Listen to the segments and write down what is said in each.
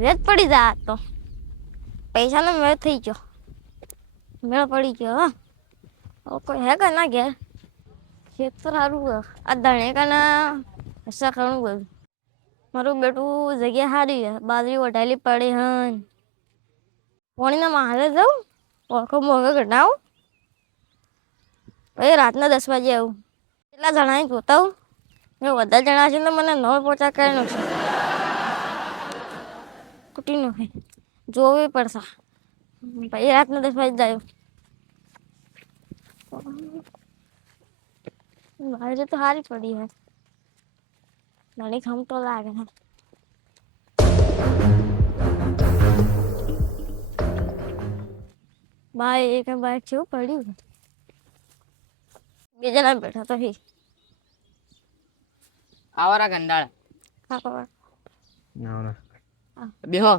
વેત પડી જા તો પૈસાનો મેળ થઈ ગયો, મેળ પડી ગયો. હા કોઈ હે કે ના ઘેર ખેત તો સારું આ દણે કાના હસા ખાણું બધું. મારું બેટું જગ્યા સારી છે, બાજરી વઢાયેલી પડી હન પાણીના મારે જાઉં ઓળખો મોઘો ઘટાવું ભાઈ રાતના 10 વાગે આવું. કેટલા જણાને જોતા હું જો વધારે જણા છે તો મને 9 પોચા કરી નાખશે, કુટી નાખે જોવી પડશે ભાઈ. રાતના 10 વાગે જાય બાજરી તો સારી પડી હે, નાની ખમ તો લાગે હે. ભાઈ એક બાઈક જેવું પડ્યું, બે જણા બેઠા તો હી આવરા ગંડાળ હા ખબર બેહો.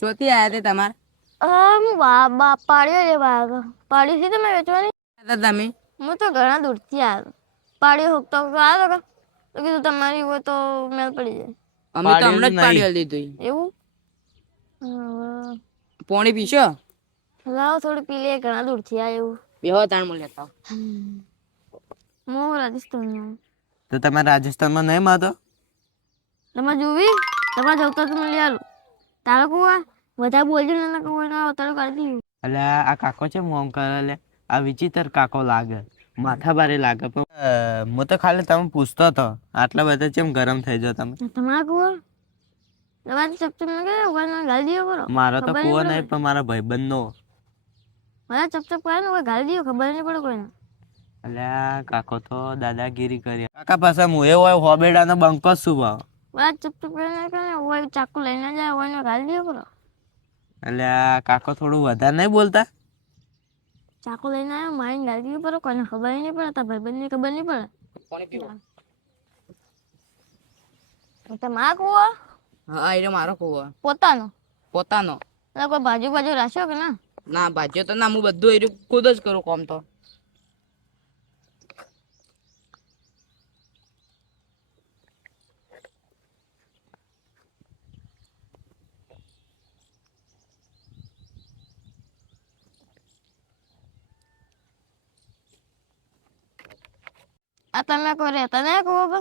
ચોથી આયા તે તમાર બા પાડ્યો રે બાગ પાડી છે તમે વેચવાની તમે હું તો ઘણા દૂરથી આવ્યો. પાડ્યો હોકતો આવ્યો તો કીધું તમારી હોય તો મેળ પડી જાય. અમે તો હમણાં જ પાડી દીધું. એવું પોણી પીશો લાવો થોડું પી લે, ઘણા દૂરથી આવ્યા. એવું બેહો તાણ મો લેતા હું રાજસ્થાન. તો તમે રાજસ્થાનમાં નહીં માતો તમે જોવી તમારે જવતો તો મને આલું તારો કુવા બધા બોલજો ને કહું ના તારો કાઢી દીધું. એટલે આ કાકો છે મોમ કરે લે, આ વિચિત્ર કાકો લાગે, માથા ભારે લાગે. પણ હું તો ખાલી તમે પૂછતો હતો આટલા બધા કેમ ગરમ થઈ જાવ તમે. તમારા કુવા તમારે ચપચપ ને કે ગાલી દીધો કરો. મારો તો કુવો નહીં પણ મારા ભાઈબંધનો. મારા ચપચપ કરે ને ગાલી દીધો ખબર નહીં પડે કોઈને. એટલે કાકો તો દાદાગીરી કરી. કાકા પાસે હું એ હોય હોબેડાનો બંકો શું ભાવ. મારા ચપચપ કરે હોય ચાકુ લઈને જાય હોય ગાલી દીધો કરો. એટલે આ કાકો થોડું વધારે નહીં બોલતા. ચાકુ લઈને આવ્યો મારીને ગાલી દીધો કરો, કોઈને ખબર નહીં પડે, તારા ભાઈબંધને ખબર નહીં પડે. તમારા કુવો હા એ મારો કુવો પોતાનો પોતાનો. એટલે કોઈ બાજુ રાખ્યો કે ના? ના ભાજ્યો તો ના, હું બધું એ ખુદ જ કરું કામ તો. આ તમે કોઈ રહેતા નહીં કુવો?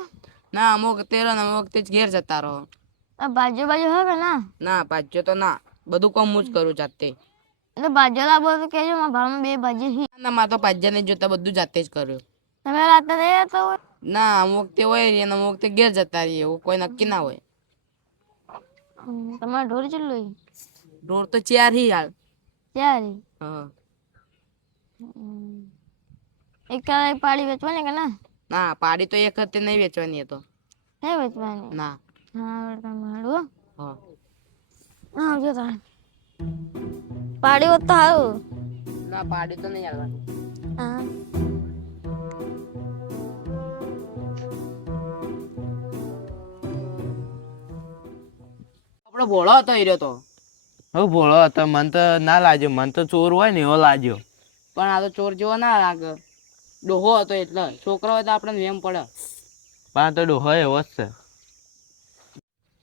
ના અમુક તેરો ને અમુક તે ઘેર જતા રહો. બાજુ હે કે ના? ના ભાજ્યો તો ના, બધું કામ હું જ કરું જાતે. એટલે બાજુ લાવો તો કહેજો, મારા ભાવમાં 2 બાજુ છે. ના મારે તો ભાજ્યા નહીં જોતા, બધું જાતે જ કર્યું. તમે રાતે નહીં રહેતા હોય? ના અમુક તે હોય ને અમુક તે ઘેર જતા રહીએ, એવું કોઈ નક્કી ના હોય. તમારે ઢોર ચેટલું? ઢોર તો 4 હી હાલ. 4? હા. એક પાડી વેચવાની કે ના? ના પાડી તો એક હતી નહીં વેચવાની, એ તો નહીં વેચવાની. ના. હા તમારું હા આવજો તાર પાડી હોત તો સારું. ના પાડી તો નહીં હાલવાની. હા આપણો ભોળો હતો એ રહ્યો તો. હું ભોળો હતો, મને તો ના લાગ્યો, મને તો ચોર હોય ને એવો લાગ્યો. પણ આ તો ચોર જેવો ના લાગે, ડોહો હતો એટલે. છોકરો હોય તો આપણે વેમ પડે. પણ તો ડોહો એવો જ છે.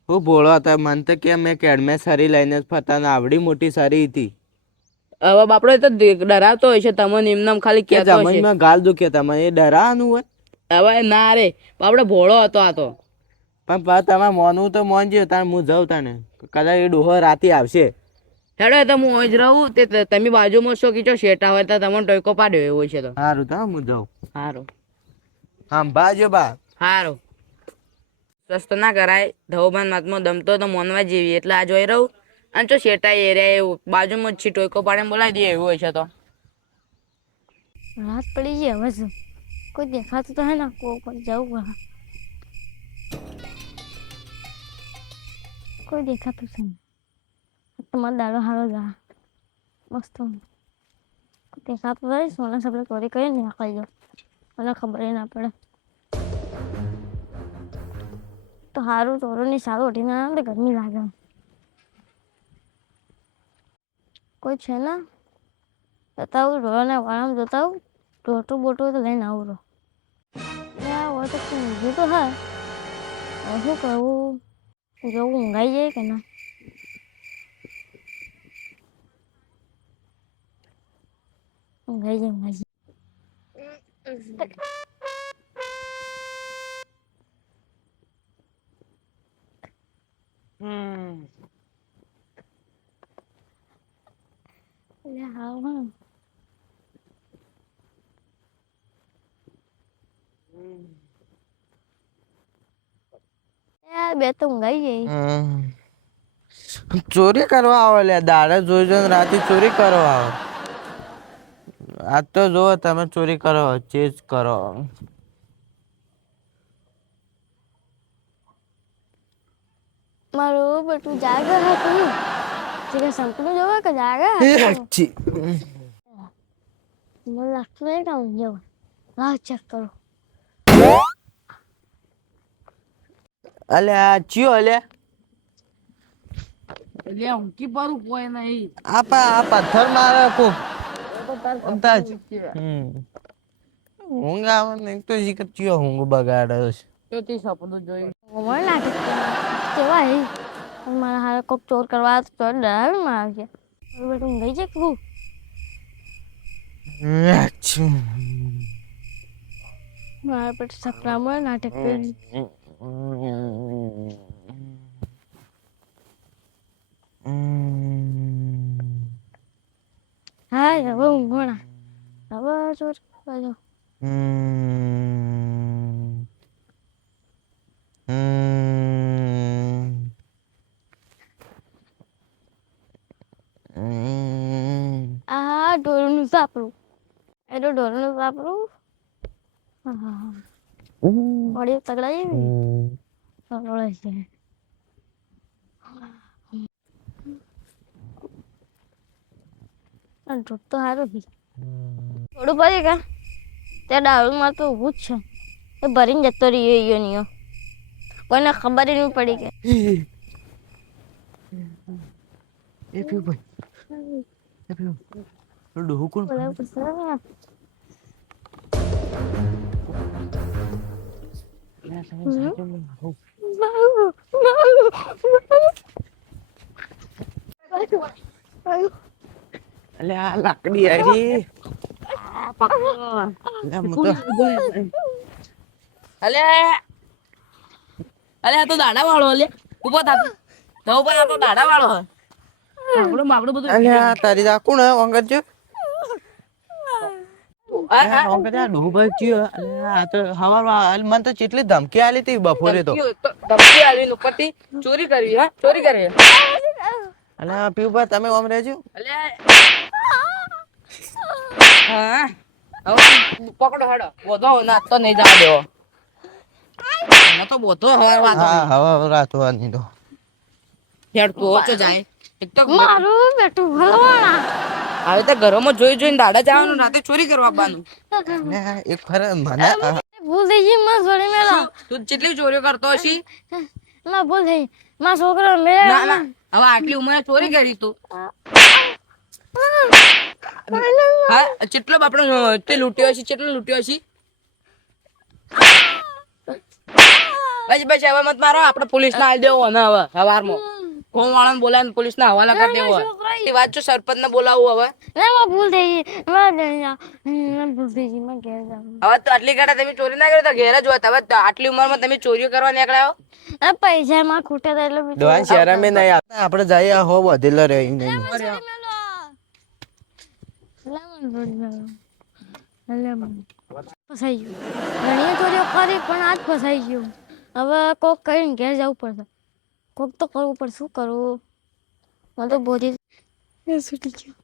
હું ભોળો હતો, મને તો કે મેં કેડમે સરી લઈને જ ફરતા ને આવડી મોટી સરી હતી. હવે બાપડો તો ડરાવતો હોય છે તમને, એમને ખાલી કે જમીનમાં ગાલ દુખે તમને એ ડરાવાનું હોય. હવે ના રે બાપડો ભોળો હતો આ તો. પણ તમે મોનવું તો મોનજો, તારે હું જાઉં તને કદાચ એ ડોહો રાતે આવશે. હેડો તો હું અહીં જ રહું, તે તમે બાજુમાં શું કીધો શેટા હોય તો તમને ટોયકો પાડ્યો એવું છે તો. સારું તો હું જાઉં. સારું હા બાજો બા. સારું. સસ્તો ના કરાય, ધવબાન માતમાં દમતો તો મોનવા જેવી, એટલે આ જોઈ રહું. અને જો શેટા એરિયા એવું બાજુમાં જ છે, ટોયકો પાડીને બોલાવી દઈએ એવું હોય છે તો. રાત પડી ગઈ, હવે શું કોઈ દેખાતું તો હે ને કોઈ જવું પડે. કોઈ દેખાતું છે નહીં. તમારો દાડો સારો જા મસ્ત દેખાતું હોય. સોના સપડે ચોરી કરીને નાખાઈ જાઓ, મને ખબર ના પડે તો સારું. ચોરોની સારું ઉઠીને આવે તો ગરમી લાગે. કોઈ છે ને જતા આવું ઢોરાને વાળામાં જતા આવું, ટોટું બોટું તો લઈને આવું રહો હોય તો ઊંધું તો હા હવે શું કરવું? જવું ઊંઘાઈ જાય કે ના? ઊંઘાઈ જાય, ઊંઘાઈ જાય. અલ્યા હાવ હા. બે તો ઊંઘાઈ ગઈ. ચોરી કરવા આવે લે, દાડે જોઈ જોઈને રાતે ચોરી કરવા આવે. આજ તો જો તમે ચોરી કરો, ચેજ કરો. મારું બેટું જાગે હતું. જે સંપનું જોવે કે જાગે હતું. મને લાગતું નહીં કે ઊંઘ જવું. લાવ ચેક કરો. અલ્યા ચિયો અલ્યા એટલે ઊંઘી પારું કોઈ નહીં. આ પથ્થર મારે કોક અંદાજ. ઊંઘ આવે ને તો જીકર ચિયો ઊંઘ બગાડે છે. તો તે સપનું જોઈ મને લાગે કેવા હે મારા હારે કોક ચોર કરવા તો ચોર ડરાવી માં આવશે. મારું બેટું ઊંઘાઈ જાય કે હું? મારા પેટ સપનામાં નાટક કરી. હા હવે ઊંઘોણા હવે ચોર કરવા જાઉં. આ ઢોરનું સાપરું. એ તો ઢોરનું સાપરું. હા બડી તગડા છે. તગડા છે. ઢોર તો સારું છે. થોડું પડી કા ત્યાં દારૂમાં તો ઊભું જ છે. એ ભરીને જતો રહ્યો નહીં. કોઈને ખબર નહીં પડી કે ડોહું કોણ? અલે આ લાકડી આવી. અલે આ તો દાડા વાળો અલે ઉભો થા તો ઉપર આ તો દાડા વાળો હે. આપણું બધું અલે આ તારી દા કોણ હે અંગત જો? અંગત આ ડોહું ભાઈ ચિયો. અલે આ તો હવારમાં મને તો કેટલી ધમકી આલી હતી બપોરે તો. ધમકી આવીને ઉપરથી ચોરી કરવી હા ચોરી કરવી. અલે આ પીવા તમે ઓમ રહેજો. અલે હા હવે પકડો હેડો બોધો ના તો નહીં જવા દેવો. ના તો બોધો હવાર વાત. હા હવે રાતવાની તો યાર તું ઓછો જાય એક તો મારું બેટું ભલવાણા. હવે તો ઘરોમાં જોઈ જોઈને દાડા જવાનું રાતે ચોરી કરવા આવવાનું. ને એક ફરે મને ભૂલ થઈ ગઈ માં છોડી મેલો. તું જેટલી ચોરીઓ કરતો હશી માં ભૂલ થઈ માં છોકરો મેળે. ના ના હવે આટલી ઉંમરે ચોરી કરી તું હા કેટલો બાપડો તે લૂંટ્યો હશે કેટલો લૂંટ્યો હશે. બસ હવે મત મારો આપણે પોલીસ ના હાલ દેવો ને હવે સવારમાં કોમ વાળાને બોલાવીને પોલીસ ના હવાલા કરી દેવો. એ વાત જો સરપંચ ને બોલાવું હવે. ના માં ભૂલ થઈ ગઈ. માં ભૂલ થઈ ગઈ માં ઘેર જાઉં. હવે તો આટલી ઘડા તમે ચોરી ના કરી તો ઘેર જ હોત. હવે આટલી ઉંમરમાં તમે ચોરીઓ કરવા નીકળ્યા હો. આ પૈસા માં ખૂટે તો એટલે દોવાન શહેરામાં નહીં આવતા. આપણે જઈએ હો વધેલો રહી નહીં. ફસાઈ ગયું. ઘણી ચોરીઓ કરી પણ આજ ફસાઈ ગયું. હવે કોક કરીને ઘેર જવું પડશે. કોક તો કરવું પડશે. શું કરવું? મને તો બોધી છૂટી ગયું.